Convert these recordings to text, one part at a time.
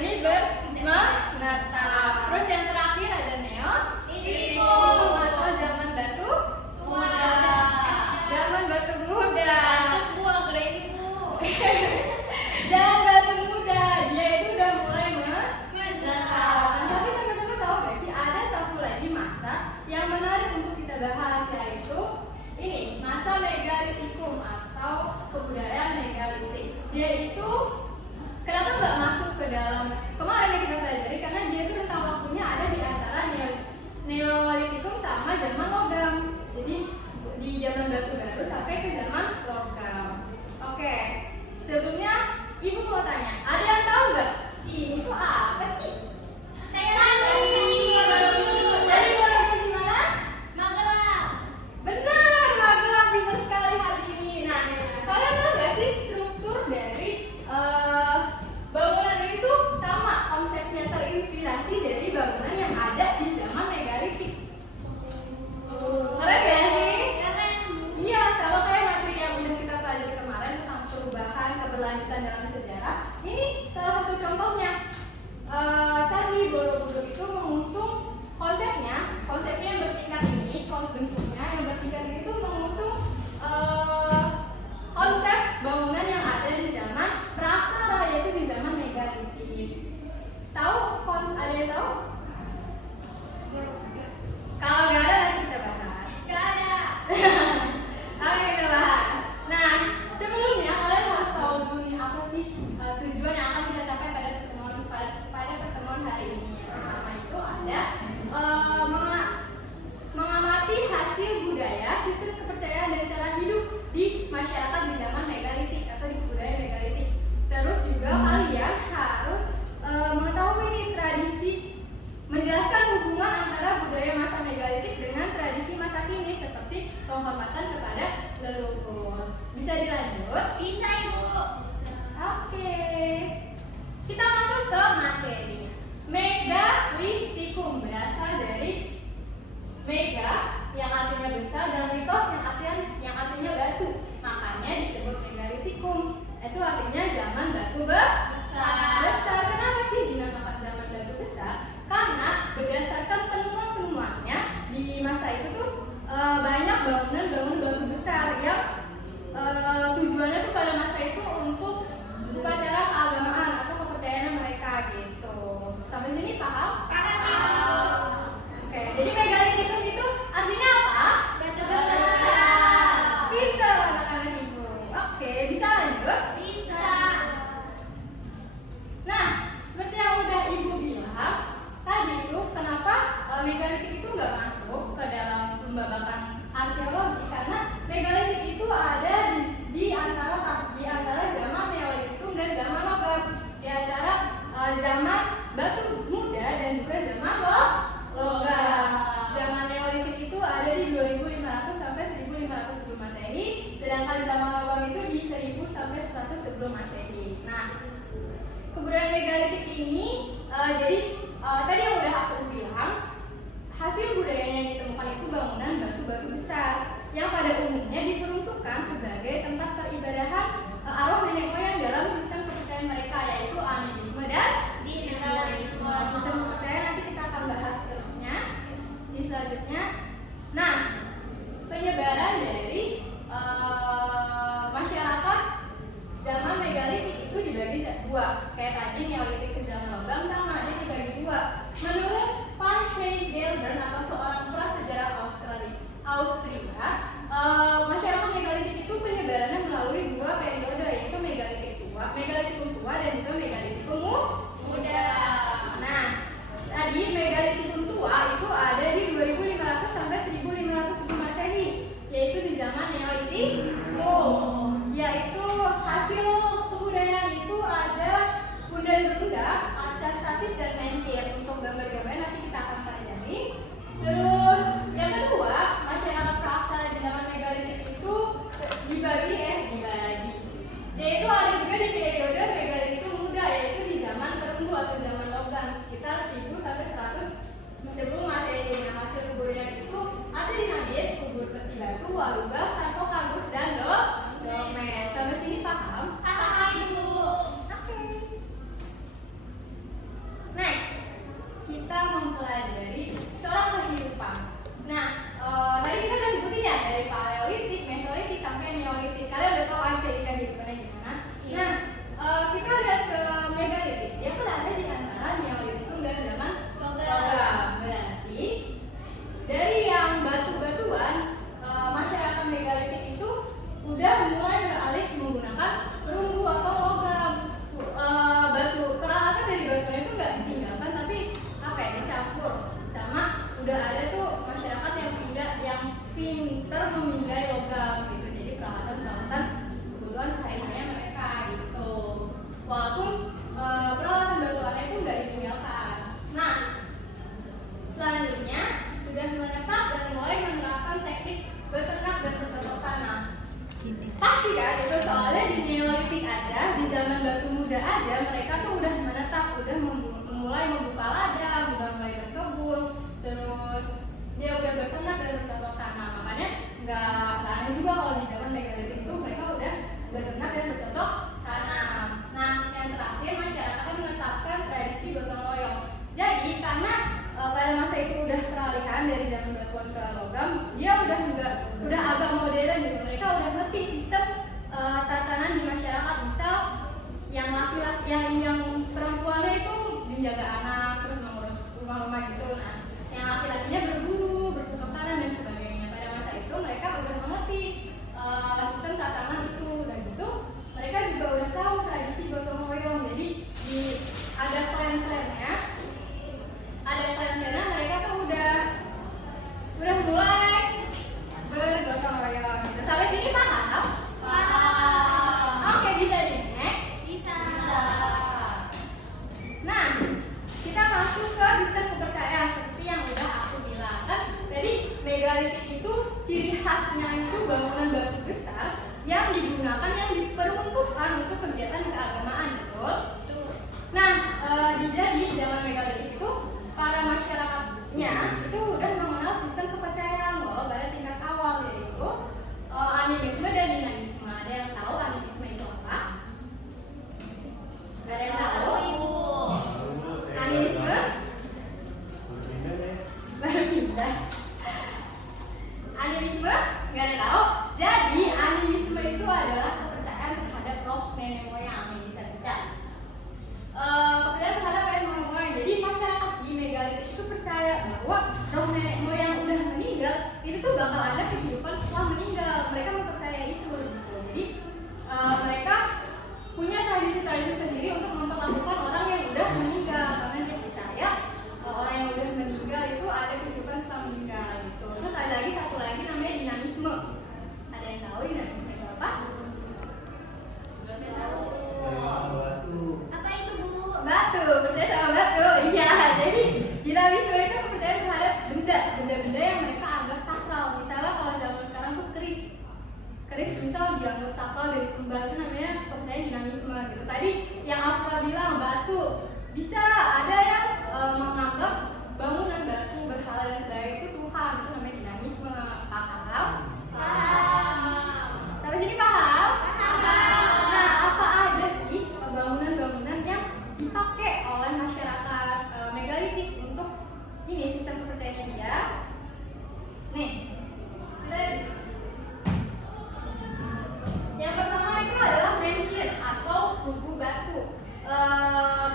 demi menetap. Terus yang terakhir ada Neolitikum atau zaman batu muda. Zaman batu muda. Zaman batu muda, dia itu udah mulai menetap. Tapi teman-teman tahu gak sih ada satu lagi masa yang menarik untuk kita bahas, yaitu ini masa megalitikum atau kebudayaan megalitik. Dia itu kenapa nggak masuk ke dalam kemarin yang kita pelajari, karena dia itu rentang waktunya ada di antara neolitikum sama zaman logam. Jadi di zaman batu baru sampai ke zaman logam. Oke, sebelumnya ibu mau tanya, ada yang tahu nggak ini tuh apa sih? Saya tahu. Dari mulai di mana? Magelang. Benar, Magelang, pintar sekali hari ini. Nah, kalian tahu nggak sih struktur dari bangunan ini tuh sama, konsepnya terinspirasi dari bangunan yang ada di zaman megalitik. Keren gak sih? Keren. Iya, sama kayak materi yang udah kita pelajari kemarin tentang perubahan keberlanjutan dalam sejarah. Ini salah satu contohnya. Candi Borobudur itu mengusung konsepnya yang bertingkat ini, bentuknya yang bertingkat ini tuh mengusung konsep bangunan yang ada di zaman praksara, yaitu di zaman megalitik. Tahu? Ada yang tahu? Kalau nggak ada nanti kita bahas. Gak ada. Oke, kita bahas. Nah, sebelumnya kalian harus tahu dulu nih apa sih tujuan yang akan kita capai pada pertemuan hari ini. Yang pertama itu ada mengamati hasil budaya, sistem kepercayaan dan cara hidup di masyarakat di zaman megalitik atau di budaya megalitik. Terus juga kalian harus mengetahui nih tradisi, menjelaskan hubungan antara budaya masa megalitik dengan tradisi masa kini seperti penghormatan kepada leluhur. Bisa dilanjut? Bisa, Ibu. Oke. Kita masuk ke materi. Megalitikum berasal dari mega yang artinya besar dan litos yang artinya batu. Makanya disebut megalitikum. Itu artinya zaman batu besar. Kenapa sih dinamakan zaman batu besar? Karena berdasarkan penemuan-penemuannya di masa itu tuh banyak bangunan batu besar yang tujuannya tuh pada masa itu untuk upacara keagamaan atau kepercayaan mereka gitu. Sampai sini paham? Paham. Oke, jadi megalitikum itu artinya apa? Batu besar. Pintar anak-anak ibu. Oke, bisa lanjut? Bisa. Nah, seperti yang udah ibu bilang tadi itu, kenapa megalitik itu nggak masuk ke dalam pembabakan arkeologi? Karena megalitik itu ada di antara zaman neolitikum dan zaman logam, di antara zaman batu muda dan juga zaman logam. Zaman neolitik itu ada di 2500 sampai 1500 sebelum Masehi, sedangkan zaman logam itu di 1000 sampai 100 sebelum Masehi. Nah, kebudayaan megalitik ini tadi yang udah aku bilang, hasil budayanya yang ditemukan itu bangunan batu-batu besar yang pada umumnya diperuntukkan sebagai tempat peribadahan arwah nenek moyang dalam sistem kepercayaan mereka, yaitu animisme dan dinamisme. Sistem kepercayaan nanti kita akan bahas seterusnya di selanjutnya. Nah, penyebaran dari masyarakat zaman megalitik itu dibagi dua. Kayak tadi neolitik ke zaman logam sama, dia dibagi dua. Menurut Van Heijdelden atau seorang prasejarah Austria, masyarakat megalitik itu penyebarannya melalui dua periode, yaitu megalitikum tua dan juga megalitikum kita mempelajari corak kehidupan. Nah, tadi kita udah sebutin ya dari paleolitik, mesolitik sampai neolitik. Kalian udah tahu kan ciri kehidupannya gimana? Nah, kita lihat ke megalitik. Dia kan ada di antara neolitik dan zaman logam. Berarti dari yang batu-batuan, masyarakat megalitik itu udah mulai beralih menggunakan perunggu atau logam. Batu peralatan dari batuan itu nggak ditinggalkan, tapi apa ya, dicampur sama udah ada tuh masyarakat yang pinter memindai logam gitu. Jadi peralatan kebutuhan sehari-harinya mereka gitu. Walaupun peralatan batuannya itu nggak ditinggalkan. Nah, selanjutnya sudah menetap dan mulai menerapkan teknik beternak dan bercocok tanam. Pasti kan itu soalnya di neolitik aja, di zaman batu muda aja mereka tuh udah menetap, udah mulai membuka ladang, udah mulai berkebun, terus dia udah berternak dan bercocok tanam. Makanya nggak aneh juga kalau di zaman megalitik itu mereka udah berternak dan bercocok tanam. Nah, yang terakhir masyarakat menetapkan tradisi gotong royong. Jadi karena pada masa itu udah peralihan dari zaman batuan ke logam, dia udah agak modern gitu. Mereka udah ngerti sistem tatanan di masyarakat. Misal yang laki-laki, yang perempuannya itu menjaga anak, terus mengurus rumah-rumah gitu. Nah, yang laki-lakinya berburu, bercocok tanam dan sebagainya. Pada masa itu mereka udah mengerti sistem tatanan itu, dan itu mereka juga udah tahu tradisi gotong royong. Jadi ada klan-klannya. Mereka tuh udah mulai bergotong royong gitu. Sampai sini paham? Paham. Oke, bisa di next? Bisa. Nah, kita masuk ke sistem kepercayaan seperti yang udah aku bilang kan. Jadi megalitik itu ciri khasnya itu bangunan batu besar yang digunakan, yang diperuntukkan untuk kegiatan keagamaan, betul? Nah, jadi zaman megalitik itu para masyarakatnya itu udah mengenal sistem kepercayaan walau pada tingkat awal, yaitu animisme dan dinamisme. Ada yang tahu animisme itu apa? Gak ada yang tahu? Animisme? Baru pindah. Animisme? Gak ada yang tahu? Jadi animisme itu adalah kepercayaan terhadap roh nenek moyang. Yang bisa baca. Kepercayaan terhadap nenek moyang. Jadi masyarakat di megalitik itu percaya bahwa roh nenek moyang udah meninggal itu tuh bakal ada kehidupan setelah meninggal. Mereka mempercayai itu gitu. Jadi mereka punya tradisi-tradisi sendiri untuk memperlakukan orang yang udah meninggal, karena dia percaya orang yang udah meninggal itu ada kehidupan setelah meninggal gitu. Terus ada lagi satu lagi namanya dinamisme. Ada yang tahu dinamisme itu apa? Nggak tahu. Apa itu, Bu? Batu, percaya sama batu. Iya, jadi dinamisme itu kepercayaan terhadap benda-benda yang mereka anggap sakral. Misalnya kalau zaman sekarang tuh keris misal dianggap sakral dari sembah, itu namanya kepercayaan dinamisme gitu. Tadi yang Afra bilang batu, bisa ada yang menganggap bangunan batu, berhala dan sebagainya itu Tuhan, itu namanya dinamisme. Paham? Paham. Sampai sini paham? Paham. Nah, apa aja sih bangunan-bangunan yang dipakai oleh masyarakat megalitik untuk ini sistem kepercayaannya dia? Nih, kita lihat di sini. Yang pertama itu adalah menhir atau tugu batu.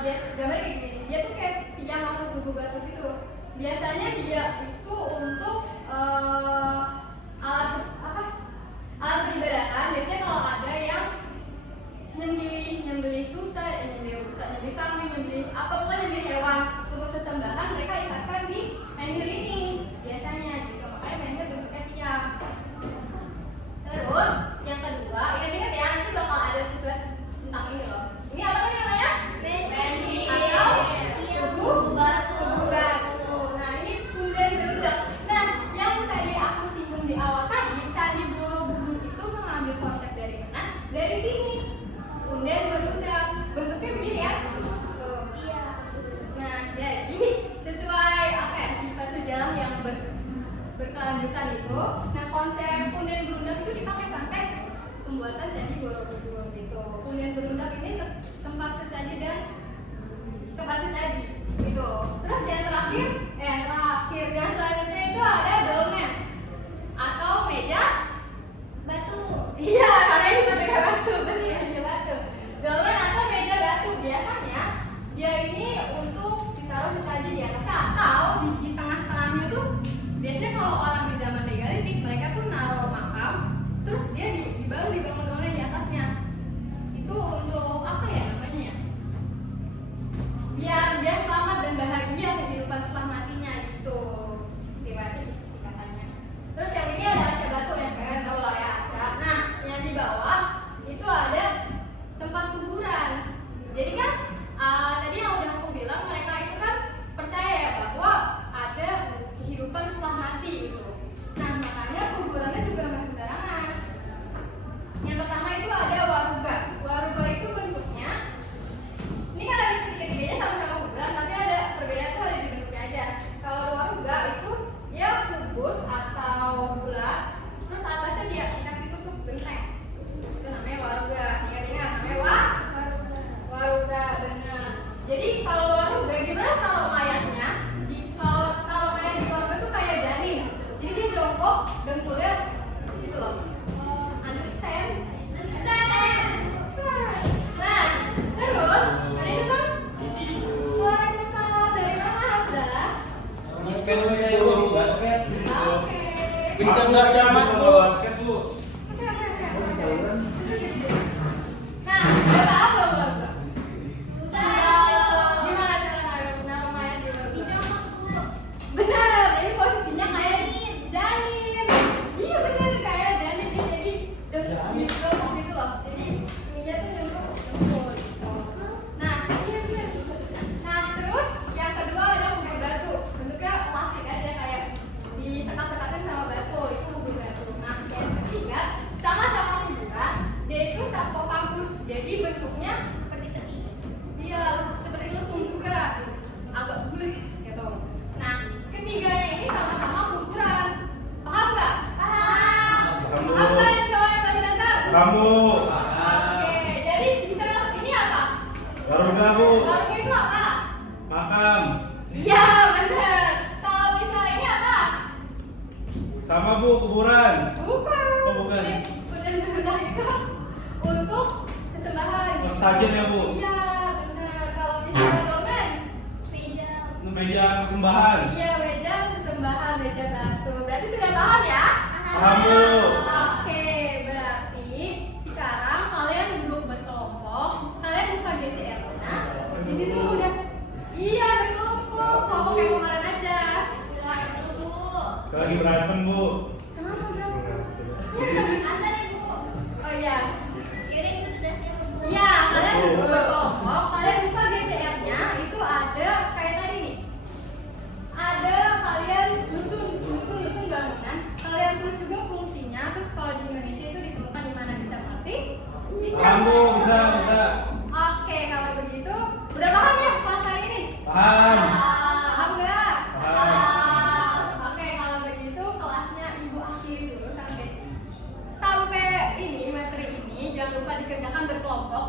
Biasa gambar kayak gini. Dia tuh kayak tiang atau tugu batu gitu. Biasanya dia itu untuk alat peribadatan. Biasanya kalau ada yang nyembelih rusa, nyembelih kambing, nyembelih hewan untuk sesembahan, mereka ikatkan di menhir ini biasanya gitu. Makanya menhir bentuknya tiang. Terus yang kedua, ingat-ingat ya, nanti bakal ada tugas tentang ini loh. Ini apa tadi namanya? Menhir. Atau Iya, tugu batu. Nah, ini punden berundak. Nah, yang tadi aku singgung di awal tadi, Candi Borobudur itu mengambil konsep dari mana? Dari sini. Punden berundak. Bentuknya begini ya. Tuh. Iya. Nah, jadi sesuai apa ya, sifat sejarah yang berkelanjutan itu, nah konsep punden berundak itu dipakai sampai pembuatan Candi Borobudur gitu. Punden berundak ini tempat sesaji dan tempat sesaji gitu. Terus yang terakhir basket Bu, saya Bu habis basket. Oke. Bisa belajar Mas Bu. Basket Bu. Oke. Oh, bisa ulang. Nah, udah paham belum? Udah. Gimana cara namanya dulu? Dicolok Bu. Benar, ini posisinya kayak janin. Iya benar kayak janin nih, jadi jemput gitu loh. Jadi ininya tuh jemput gitu. Nah, iya benar. Nah terus yang kedua ada kubur batu. Bentuknya klasik aja kayak disekat-sekatin sama batu, itu kubur batu. Nah yang ketiga sama-sama kuburan, dia itu sarkofagus. Jadi bentuknya Seperti ketiga. dia seperti lesung juga, agak bulat gitu. Nah, ketiganya ini sama-sama kuburan. Paham nggak? Paham. Paham Bu. Apa yang cowok yang paling ganteng? Kamu. Oke, jadi kita ini apa? Garuda Bu. Warung itu apa? Makam. Iya, benar. Kalau misalnya ini apa? Sama Bu, kuburan. Bukan. Oh, bukan. Ini benar-benar itu untuk sesembahan. Oh, sesajen ya, Bu? Iya, benar. Kalau misalnya dolmen, Meja. Meja kesembahan. iya meja sesembahan, meja batu. Berarti sudah paham ya? Paham Bu. Oke, berarti sekarang kalian duduk berkelompok, kalian buka GCR-nya. Di situ udah, iya berkelompok, kelompok kayak kemarin aja. Istirahat dulu Bu. Lagi berantem Bu. Kenapa berantem? Azan ya Bu. Oh iya, Yaudah Ibu udah siap Bu. iya kalian duduk berkelompok, kalian buka GCR-nya, itu ada kayak tadi nih. Ada kalian susun bangunan, kalian tulis juga fungsinya, terus kalau di Indonesia itu ditemukan di mana, bisa mengerti? Bisa. Paham Bu, bisa. Oke, kalau begitu udah paham ya kelas hari ini? Paham. Paham nggak? Paham. Oke, kalau begitu kelasnya Ibu akhiri dulu sampai ini materi ini jangan lupa dikerjakan berkelompok